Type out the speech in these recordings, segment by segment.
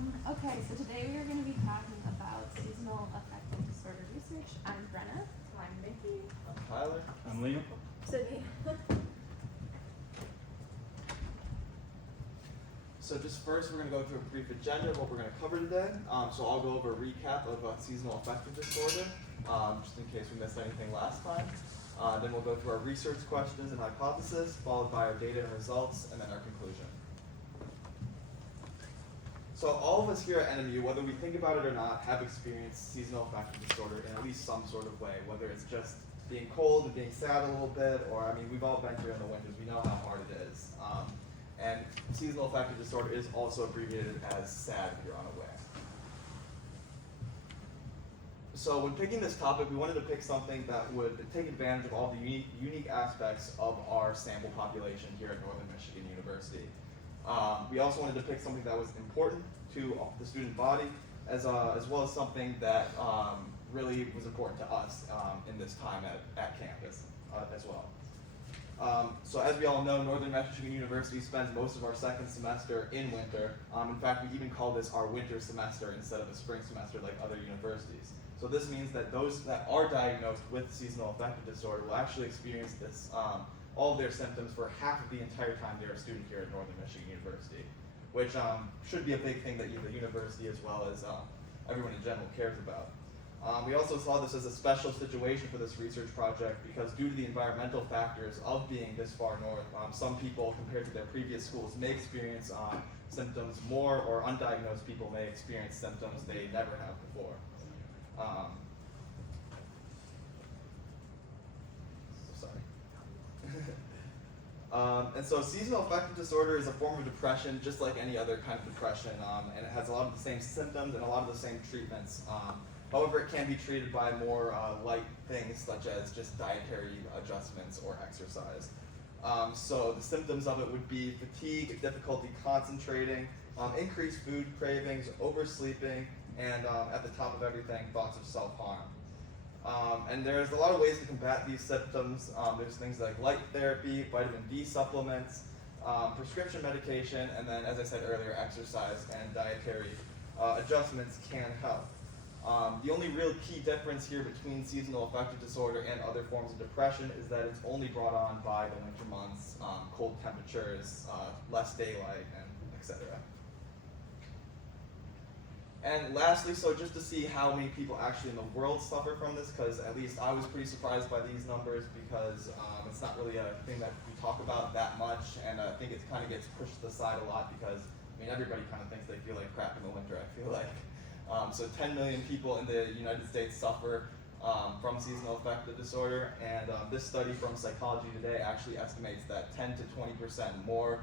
Okay, so today we are going to be talking about seasonal affective disorder research. I'm Brenna. I'm Nikki. I'm Tyler. I'm Liam. Sydney. So just first, we're going to go through a brief agenda of what we're going to cover today. So I'll go over a recap of seasonal affective disorder, just in case we missed anything last time. Then we'll go through our research questions and hypothesis, followed by our data and results, and then our conclusion. So all of us here at NMU, whether we think about it or not, have experienced seasonal affective disorder in at least some sort of way, whether it's just being cold and being sad a little bit, or I mean, we've all been here in the winters, we know how hard it is. And seasonal affective disorder is also abbreviated as SAD if you're unaware. So when picking this topic, we wanted to pick something that would take advantage of all the unique aspects of our sample population here at Northern Michigan University. We also wanted to pick something that was important to the student body, as well as something that really was important to us in this time at campus as well. So as we all know, Northern Michigan University spends most of our second semester in winter. In fact, we even call this our winter semester instead of a spring semester like other universities. So this means that those that are diagnosed with seasonal affective disorder will actually experience this, all of their symptoms for half of the entire time they're a student here at Northern Michigan University, which should be a big thing that the university as well as everyone in general cares about. We also saw this as a special situation for this research project because due to the environmental factors of being this far north, some people compared to their previous schools may experience symptoms more, or undiagnosed people may experience symptoms they never have before. And so seasonal affective disorder is a form of depression just like any other kind of depression, and it has a lot of the same symptoms and a lot of the same treatments. However, it can be treated by more light things such as just dietary adjustments or exercise. So the symptoms of it would be fatigue, difficulty concentrating, increased food cravings, oversleeping, and at the top of everything, thoughts of self-harm. And there's a lot of ways to combat these symptoms. There's things like light therapy, vitamin D supplements, prescription medication, and then, as I said earlier, exercise and dietary adjustments can help. The only real key difference here between seasonal affective disorder and other forms of depression is that it's only brought on by the winter months, cold temperatures, less daylight, and etc. And lastly, so just to see how many people actually in the world suffer from this, because at least I was pretty surprised by these numbers because it's not really a thing that we talk about that much, and I think it kind of gets pushed to the side a lot because, I mean, everybody kind of thinks they feel like crap in the winter, I feel like. So 10 million people in the United States suffer from seasonal affective disorder, and this study from Psychology Today actually estimates that 10 to 20% more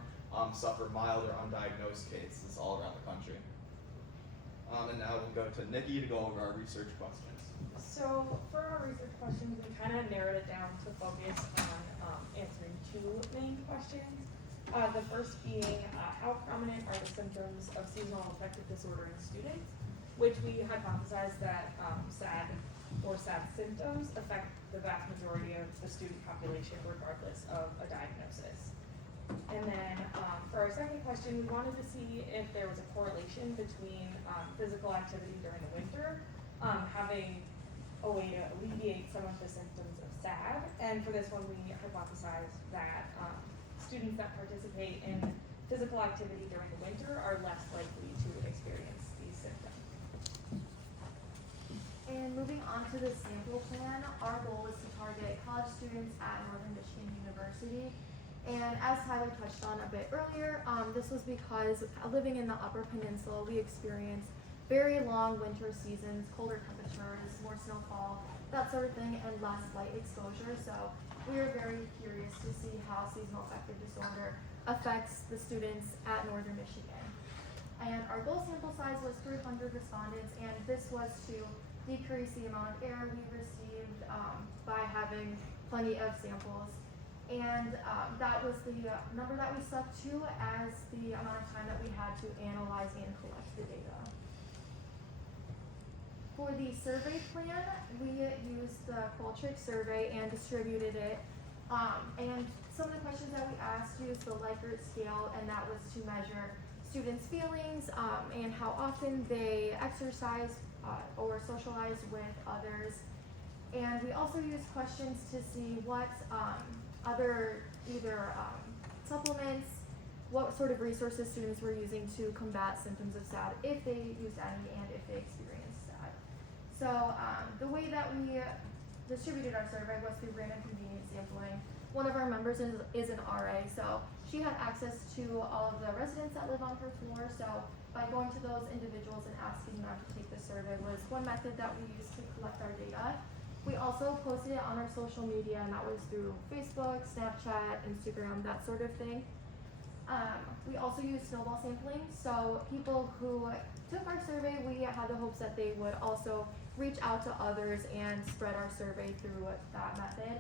suffer mild or undiagnosed cases all around the country. And now we'll go to Nikki to go over our research questions. So for our research questions, we kind of narrowed it down to focus on answering two main questions. The first being how prominent are the symptoms of seasonal affective disorder in students, which we hypothesized that SAD or SAD symptoms affect the vast majority of the student population regardless of a diagnosis. And then for our second question, we wanted to see if there was a correlation between physical activity during the winter, having a way to alleviate some of the symptoms of SAD. And for this one, we hypothesized that students that participate in physical activity during the winter are less likely to experience these symptoms. And moving on to the sample plan, our goal was to target college students at Northern Michigan University. And as Tyler touched on a bit earlier, this was because living in the Upper Peninsula, we experienced very long winter seasons, colder temperatures, more snowfall, that sort of thing, and less light exposure. So we are very curious to see how seasonal affective disorder affects the students at Northern Michigan. And our goal sample size was 300 respondents, and this was to decrease the amount of air we received by having plenty of samples. And that was the number that we stuck to as the amount of time that we had to analyze and collect the data. For the survey plan, we used the Qualtrics survey and distributed it. And some of the questions that we asked used the Likert scale, and that was to measure students' feelings and how often they exercise or socialize with others. And we also use questions to see what other either supplements, what sort of resources students were using to combat symptoms of SAD, if they used any and if they experienced SAD. So the way that we distributed our survey was through random convenience sampling. One of our members is an RA, so she had access to all of the residents that live on her floor. So by going to those individuals and asking them to take the survey was one method that we used to collect our data. We also posted it on our social media, and that was through Facebook, Snapchat, Instagram, that sort of thing. We also used snowball sampling, so people who took our survey, we had the hopes that they would also reach out to others and spread our survey through that method.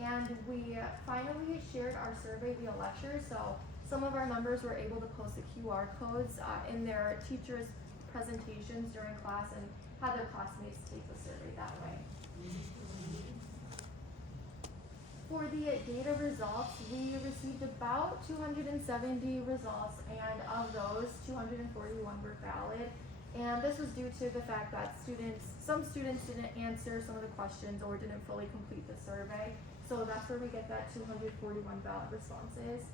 And we finally shared our survey via lecture, so some of our members were able to post the QR codes in their teachers' presentations during class and had their classmates take the survey that way. For the data results, we received about 270 results, and of those, 241 were valid. And this was due to the fact that some students didn't answer some of the questions or didn't fully complete the survey. So that's where we get that 241 valid responses.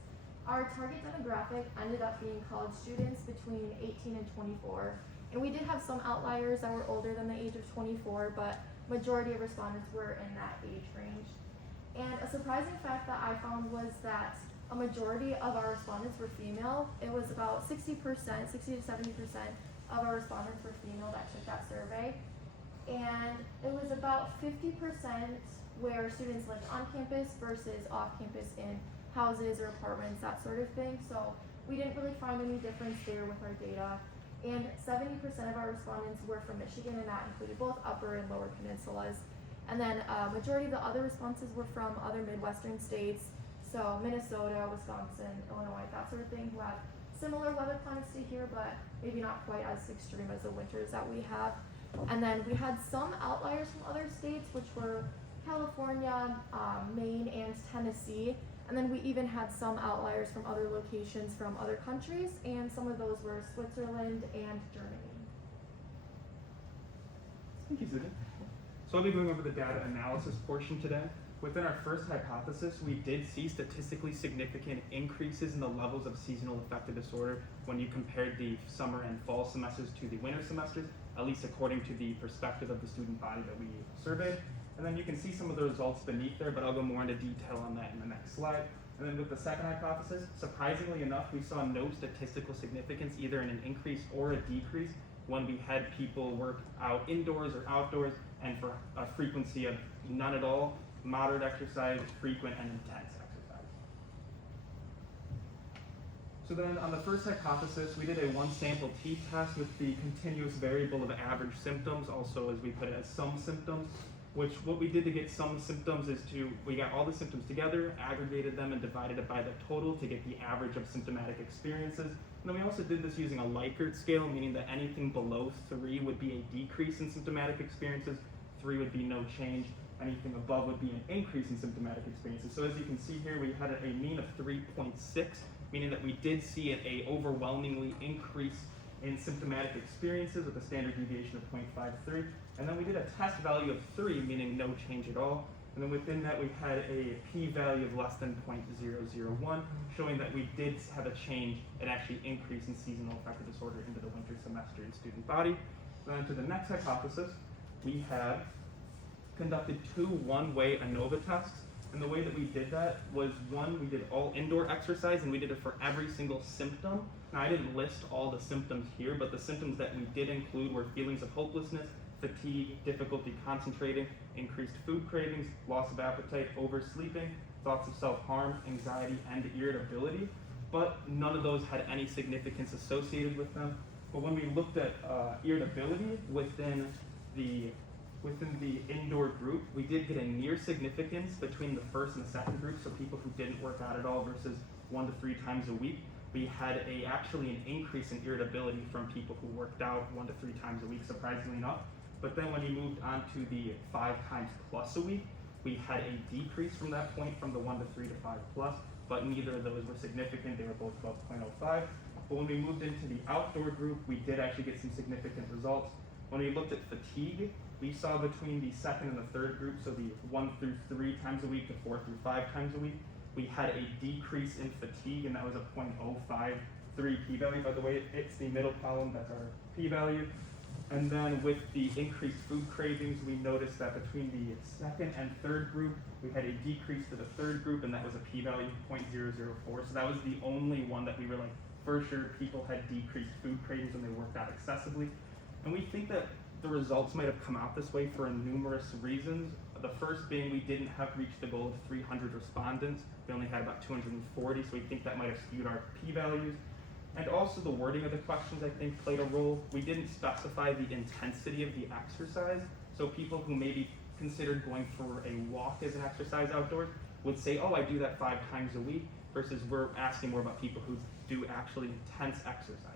Our target demographic ended up being college students between 18 and 24. And we did have some outliers that were older than the age of 24, but majority of respondents were in that age range. And a surprising fact that I found was that a majority of our respondents were female. It was about 60%, 60 to 70% of our respondents were female that took that survey. And it was about 50% where students lived on campus versus off campus in houses or apartments, that sort of thing. So we didn't really find any difference there with our data. And 70% of our respondents were from Michigan, and that included both upper and lower peninsulas. And then majority of the other responses were from other Midwestern states, so Minnesota, Wisconsin, Illinois, that sort of thing, who have similar weather climates to here, but maybe not quite as extreme as the winters that we have. And then we had some outliers from other states, which were California, Maine, and Tennessee. And then we even had some outliers from other locations from other countries, and some of those were Switzerland and Germany. Thank you, Susan. So I'll be going over the data analysis portion today. Within our first hypothesis, we did see statistically significant increases in the levels of seasonal affective disorder when you compared the summer and fall semesters to the winter semesters, at least according to the perspective of the student body that we surveyed. And then you can see some of the results beneath there, but I'll go more into detail on that in the next slide. And then with the second hypothesis, surprisingly enough, we saw no statistical significance, either in an increase or a decrease, when we had people work out indoors or outdoors, and for a frequency of none at all, moderate exercise, frequent, and intense exercise. So then on the first hypothesis, we did a one sample t-test with the continuous variable of average symptoms, also as we put it as some symptoms, which what we did to get some symptoms is we got all the symptoms together, aggregated them, and divided it by the total to get the average of symptomatic experiences. And then we also did this using a Likert scale, meaning that anything below 3 would be a decrease in symptomatic experiences, 3 would be no change, anything above would be an increase in symptomatic experiences. So as you can see here, we had a mean of 3.6, meaning that we did see an overwhelmingly increase in symptomatic experiences with a standard deviation of 0.53. And then we did a test value of 3, meaning no change at all. And then within that, we had a p-value of less than 0.001, showing that we did have a change, an actually increase in seasonal affective disorder into the winter semester in student body. Then to the next hypothesis, we had conducted 2 one-way Anova tests. And the way that we did that was, one, we did all indoor exercise, and we did it for every single symptom. Now, I didn't list all the symptoms here, but the symptoms that we did include were feelings of hopelessness, fatigue, difficulty concentrating, increased food cravings, loss of appetite, oversleeping, thoughts of self-harm, anxiety, and irritability. But none of those had any significance associated with them. But when we looked at irritability within the indoor group, we did get a near significance between the first and the second group, so people who didn't work out at all versus 1 to 3 times a week. We had actually an increase in irritability from people who worked out 1 to 3 times a week, surprisingly enough. But then when you moved on to the 5 times plus a week, we had a decrease from that point from the 1 to 3 to 5 plus, but neither of those were significant. They were both above 0.05. But when we moved into the outdoor group, we did actually get some significant results. When we looked at fatigue, we saw between the second and the third group, so the 1 through 3 times a week to 4 through 5 times a week, we had a decrease in fatigue, and that was a 0.053 p-value. By the way, it's the middle column, that's our p-value. And then with the increased food cravings, we noticed that between the second and third group, we had a decrease to the third group, and that was a p-value of 0.004. So that was the only one that we were like, for sure people had decreased food cravings when they worked out excessively. And we think that the results might have come out this way for numerous reasons. The first being we didn't have reached the goal of 300 respondents. We only had about 240, so we think that might have skewed our p-values. And also the wording of the questions, I think, played a role. We didn't specify the intensity of the exercise, so people who maybe considered going for a walk as an exercise outdoors would say, oh, I do that 5 times a week, versus we're asking more about people who do actually intense exercising.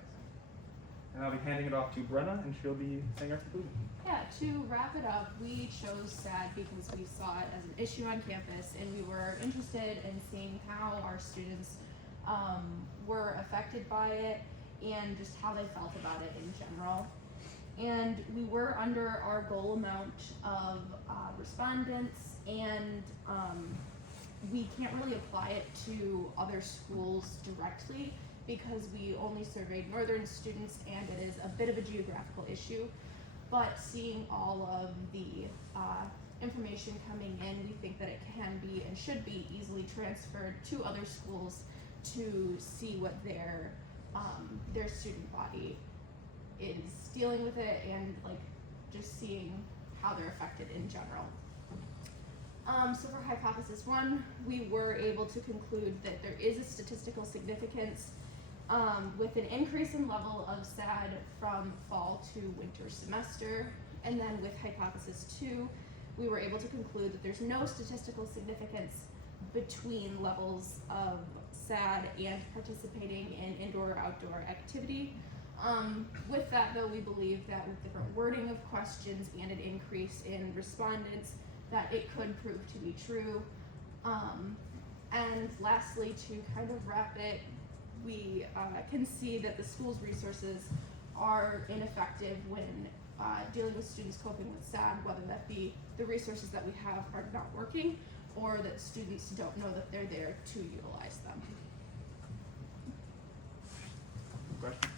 And I'll be handing it off to Brenna, and she'll be saying our conclusion. Yeah, to wrap it up, we chose SAD because we saw it as an issue on campus, and we were interested in seeing how our students were affected by it and just how they felt about it in general. And we were under our goal amount of respondents, and we can't really apply it to other schools directly because we only surveyed northern students and it is a bit of a geographical issue. But seeing all of the information coming in, we think that it can be and should be easily transferred to other schools to see what their student body is dealing with it, and like just seeing how they're affected in general. So for hypothesis 1, we were able to conclude that there is a statistical significance with an increase in level of SAD from fall to winter semester. And then with hypothesis 2, we were able to conclude that there's no statistical significance between levels of SAD and participating in indoor or outdoor activity. With that though, we believe that with different wording of questions and an increase in respondents, that it could prove to be true. And lastly, to kind of wrap it, we can see that the school's resources are ineffective when dealing with students coping with SAD, whether that be the resources that we have are not working or that students don't know that they're there to utilize them. Question?